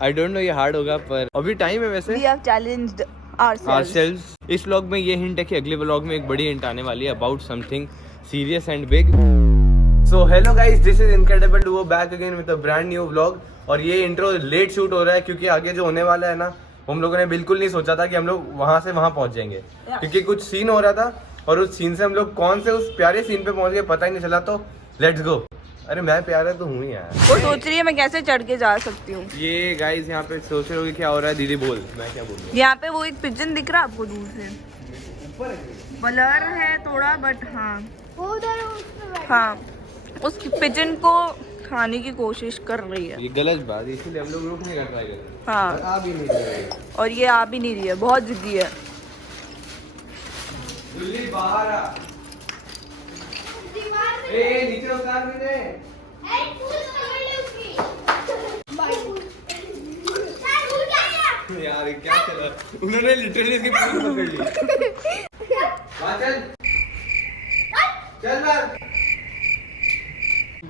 I don't know ये hard होगा पर अभी टाइम है वैसे। We have challenged ourselves. इस व्लॉग में ये हिंट है कि अगले व्लॉग में एक बड़ी हिंट आने वाली है about something serious and big. So hello guys, this is incredible Duo back again with a brand new vlog. और ये इंट्रो लेट शूट हो रहा है क्योंकि आगे जो होने वाला है ना, हम लोगों ने बिल्कुल नहीं सोचा था कि हम लोग वहाँ से वहाँ पहुँच जाएंगे क्योंकि कुछ सीन हो रहा था और उस सीन से हम लोग कौन से उस प्यारे सीन पे पहुँच गए पता ही नहीं चला। तो लेट्स गो। अरे मैं प्यारा तो हूँ यार। वो सोच रही है मैं कैसे चढ़ के जा सकती हूँ। ये गाइस यहाँ पे सोच रहे हो क्या हो रहा है। दीदी बोल, मैं क्या बोल रहा हूँ। यहाँ पे वो एक पिजन दिख रहा है आपको दूर से, ब्लर है थोड़ा बट हाँ उस पिजन को खाने की कोशिश कर रही है। ये गलत बात है, इसीलिए हम लोग रुकने का ट्राई कर रहे हैं। हाँ आ भी नहीं रहे और ये आ भी नहीं रही है, बहुत जिद्दी है। दिल्ली बाहर आ। ए नीचे उतार भी दे। यार क्या चला, उन्होंने लिटरली इसकी पूरी पकड़ ली। चल चल बाहर।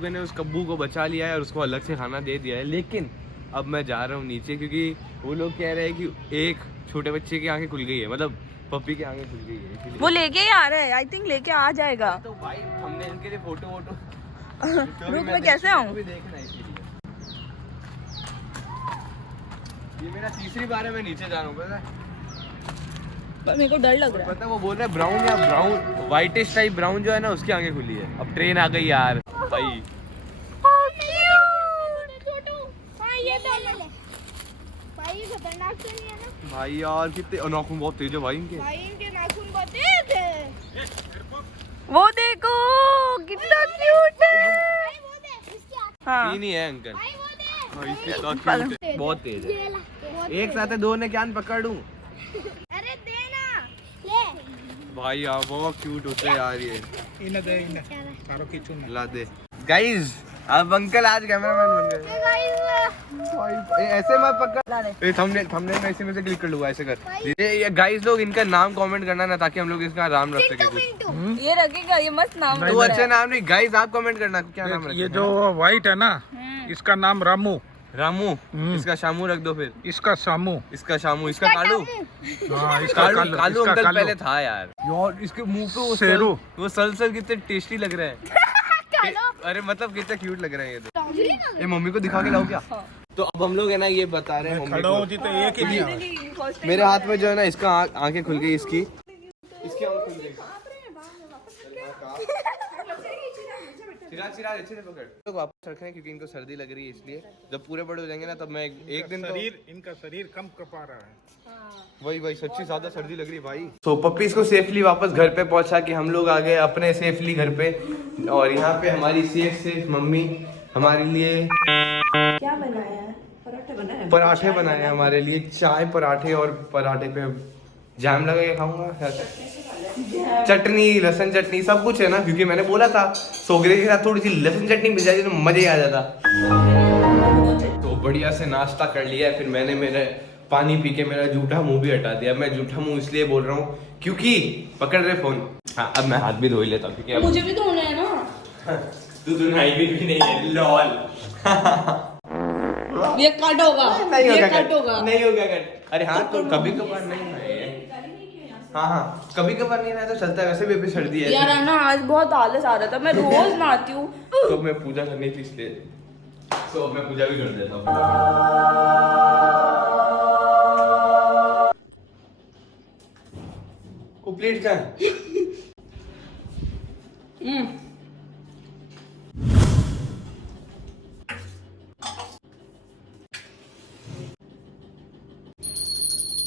मैंने उस कब्बू को बचा लिया है और उसको अलग से खाना दे दिया है, लेकिन अब मैं जा रहा हूँ नीचे क्योंकि वो लोग कह रहे हैं कि एक छोटे बच्चे की आंखें खुल गई है, मतलब पप्पी की आंखें खुल गई है, इसीलिए वो लेके ही आ रहा है। आई थिंक लेके आ जाएगा। तो भाई हमने इनके लिए फोटो वोटो रुक मैं कैसे आऊँ? देखना इसीलिए। ये मेरा तीसरी बार है मैं नीचे जा रहा हूँ, पता है? मेरे को डर लग रहा है। पता है वो बोल रहा है ब्राउन या ब्राउन व्हाइटिश टाइप ब्राउन जो है ना उसकी आंखें खुली है। अब ट्रेन आ गई यार भाई। भाई यार कितने नाखून बहुत तेज है भाई इनके। नाखून बहुत तेज है। वो देखो कितना क्यूट है। हाँ तीन ही है अंकल। भाई इसके तो क्यूट है, बहुत तेज है। एक साथ है दो ने क्या पकड़ूं? अरे देना ले भाई यार बहुत क्यूट होते हैं यार ये। इन्हें दे इन्हें सारो खींचूं ला दे। गाइस अब अंकल आज कैमरामैन बन गए। भाई ऐसे मत पकड़। थंबनेल में ऐसे में से क्लिक कर लूंगा, ऐसे कर। ये गाइस लोग इनका नाम कमेंट करना ना ताकि हम लोग इसका नाम रख सके कुछ। ये रखेगा, ये मस्त नाम तो अच्छा नाम नहीं गाइस, आप कमेंट करना क्या नाम रखें। ये जो व्हाइट है ना, इसका नाम रामू। रामू। इसका शामू रख दो फिर। इसका सामू। इसका शामू। इसका कालू। हाँ इसका कालू कालू अंकल पहले था यार। यार इसके मुंह पे वो शेरू। वो सल कितने टेस्टी लग रहे हैं। अरे मतलब कितना क्यूट लग रहा है ये तो। ये मम्मी को दिखा के लाओ क्या? तो अब हम लोग है ना ये बता रहे हैं मम्मी को। जी तो एक ही दिया। मेरे हाथ में जो है ना इसका आंखें खुल गई, इसकी आंखें खुल गई। चिराग अच्छे से पकड़। तो वापस रखें क्योंकि इनको सर्दी लग रही है, इसलिए जब पूरे बड़े हो जाएंगे ना तब मैं एक दिन इनका शरीर कम कपा रहा है। वही सच्ची ज्यादा सर्दी लग रही भाई। तो पप्पीज को सेफली वापस घर पे पहुंचा के हम लोग आ गए अपने सेफली घर पे। और यहाँ पे हमारी सेफ मम्मी हमारे लिए क्या बनाया है? पराठे बनाए हैं हमारे लिए। चाय पराठे और पराठे पे जैम लगा के खाऊंगा, चटनी लहसुन चटनी सब कुछ है ना, क्योंकि मैंने बोला था सोगरे के साथ थोड़ी सी लहसुन चटनी मिल जाती तो मजे आ जाता। तो बढ़िया से नाश्ता कर लिया है, फिर मैंने मेरे पानी पी के मेरा जूठा मुंह भी हटा दिया। मैं जूठा मुंह इसलिए बोल रहा हूँ क्योंकि पकड़ रहे फोन। हाँ अब मैं हाथ भी धो ही लेता हूँ क्योंकि अब मुझे भी धोना है ना। तू धुनाई भी नहीं है लॉल। ये कट होगा, नहीं ये होगा कट होगा। नहीं होगा कट। अरे हाँ तो कभी कभार नहीं है। हाँ कभी कभार नहीं रहा तो चलता है, वैसे भी अभी सर्दी है यार ना आज बहुत आलस आ रहा था, मैं रोज नहाती हूँ। तो मैं पूजा करनी थी इसलिए, तो अब मैं पूजा भी कर देता हूँ। वो प्लेट का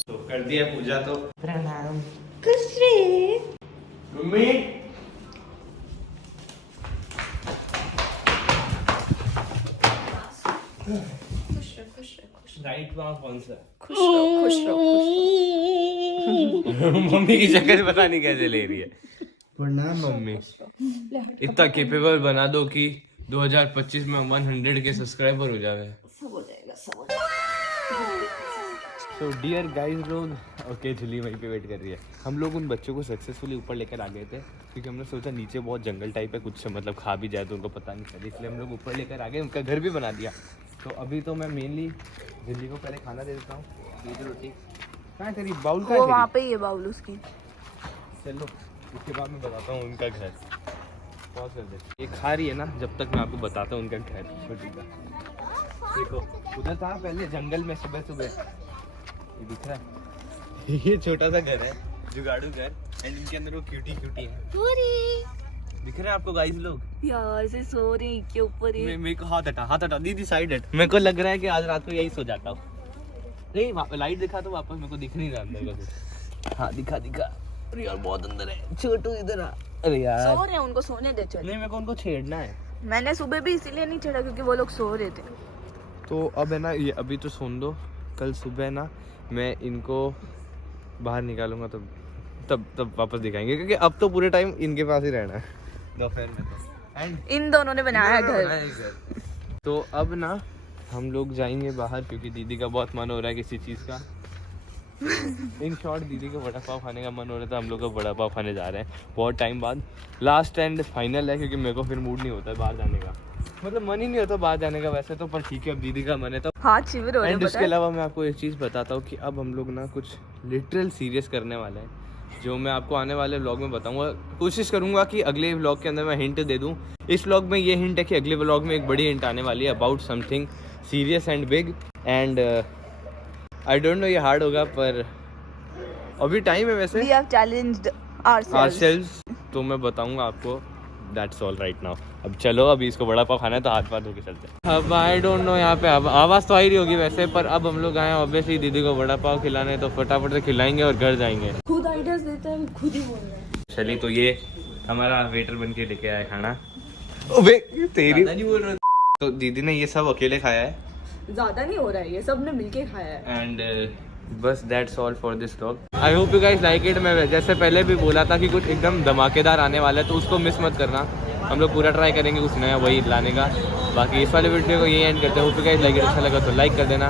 तो कर दिया पूजा। तो प्रणाम मम्मी। राइट वहाँ कौन सा? खुश रहो खुश रहो खुश रहो। मम्मी की शक्ल पता नहीं कैसे ले रही है। प्रणाम मम्मी। इतना केपेबल बना दो कि 2025 में 100 के सब्सक्राइबर हो जाए। सब हो जाएगा सब हो जाएगा। तो डियर गाइस लोग, ओके झुली वहीं पे वेट कर रही है। हम लोग उन बच्चों को सक्सेसफुली ऊपर लेकर आ गए थे क्योंकि हमने सोचा नीचे बहुत जंगल टाइप है, कुछ मतलब खा भी जाए तो उनको पता नहीं चले, इसलिए हम लोग ऊपर लेकर आ गए। उनका घर भी बना दिया। तो अभी तो मैं मेनली दिल्ली को पहले खाना दे देता हूँ। ये जो रोटी कहाँ है तेरी, बाउल कहाँ वो है वहाँ तेरी? पे ही है बाउल उसकी। चलो उसके बाद मैं बताता हूँ उनका घर। पॉज कर दे। ये खा रही है ना, जब तक मैं आपको बताता हूँ उनका घर छोटी का। देखो उधर था पहले जंगल में सुबह सुबह, ये दिख रहा है ये छोटा सा घर है, जुगाड़ू घर, एंड इनके अंदर वो क्यूटी क्यूटी है। दिख रहे हैं आपको गाइस लोग? यार ऐसे सो रही के ऊपर ही। मेरे को हाथ हटा दीदी साइड हट। मेरे को लग रहा है कि आज रात को यही सो जाता हूँ। नहीं लाइट दिखा तो वापस मेरे को दिख नहीं रहा अंदर का कुछ। हाँ दिखा अरे यार बहुत अंदर है, छोटू इधर आ। अरे यार सो रहे हैं, उनको सोने दे चल। नहीं मेरे को उनको छेड़ना है। मैंने सुबह भी इसीलिए नहीं छेड़ा क्योंकि वो लोग सो रहे थे। तो अब है ना, ये अभी तो सुन दो, कल सुबह ना मैं इनको बाहर निकालूंगा तब वापस दिखाएंगे, क्योंकि अब तो पूरे टाइम इनके पास ही रहना है दोपहर में तो। एंड इन दोनों ने बनाया घर। तो अब ना हम लोग जाएंगे बाहर, क्योंकि दीदी का बहुत मन हो रहा है किसी चीज़ का। इन शॉर्ट दीदी को वड़ा पाव खाने का मन हो रहा था, हम लोग को वड़ा पाव खाने जा रहे हैं बहुत टाइम बाद। लास्ट एंड फाइनल है, क्योंकि मेरे को फिर मूड नहीं होता है बाहर जाने का, मतलब मन ही नहीं होता बाहर जाने का वैसे तो, पर ठीक है अब दीदी का मन है तो। हाथ शिविर हो रहे एंड हैं, उसके पता है? अलावा मैं आपको एक चीज़ बताता हूँ कि अब हम लोग ना कुछ लिटरल सीरियस करने वाले हैं, जो मैं आपको आने वाले व्लॉग में बताऊंगा। कोशिश करूंगा कि अगले व्लॉग के अंदर मैं हिंट दे दूं। इस व्लॉग में ये हिंट है कि अगले व्लॉग में एक बड़ी हिंट आने वाली है about something serious and big, and I don't know ये हार्ड होगा, पर अभी टाइम है वैसे We have challenged ourselves. ourselves, तो मैं बताऊंगा आपको। That's all right now. अब चलो, अभी इसको बड़ा पाव खाना है तो हाथ पाथ धो के चलते हैं। अब आई डोंट नो यहाँ पे अब आवाज़ तो आ ही रही होगी वैसे, पर अब हम लोग आए ऑब्वियसली दीदी को बड़ा पाव खिलाने, तो फटाफट से खिलाएंगे और घर जाएंगे। खुद आइडियाज देता है, खुद ही बोल रहा है। चलिए, तो ये हमारा वेटर बन के लेके आया खाना। अबे तेरी नहीं बोल रहा। तो दीदी ने ये सब अकेले खाया है, ज्यादा नहीं हो रहा है, ये सब ने मिलके खाया है। एंड बस that's all for this vlog. I hope you guys like it. मैं जैसे पहले भी बोला था कि कुछ एकदम धमाकेदार आने वाला है, तो उसको मिस मत करना। हम लोग पूरा ट्राई करेंगे कुछ नया वही लाने का। बाकी इस वाले वीडियो को यही एंड करते हैं। Hope you guys like it. अच्छा लगा तो लाइक कर देना।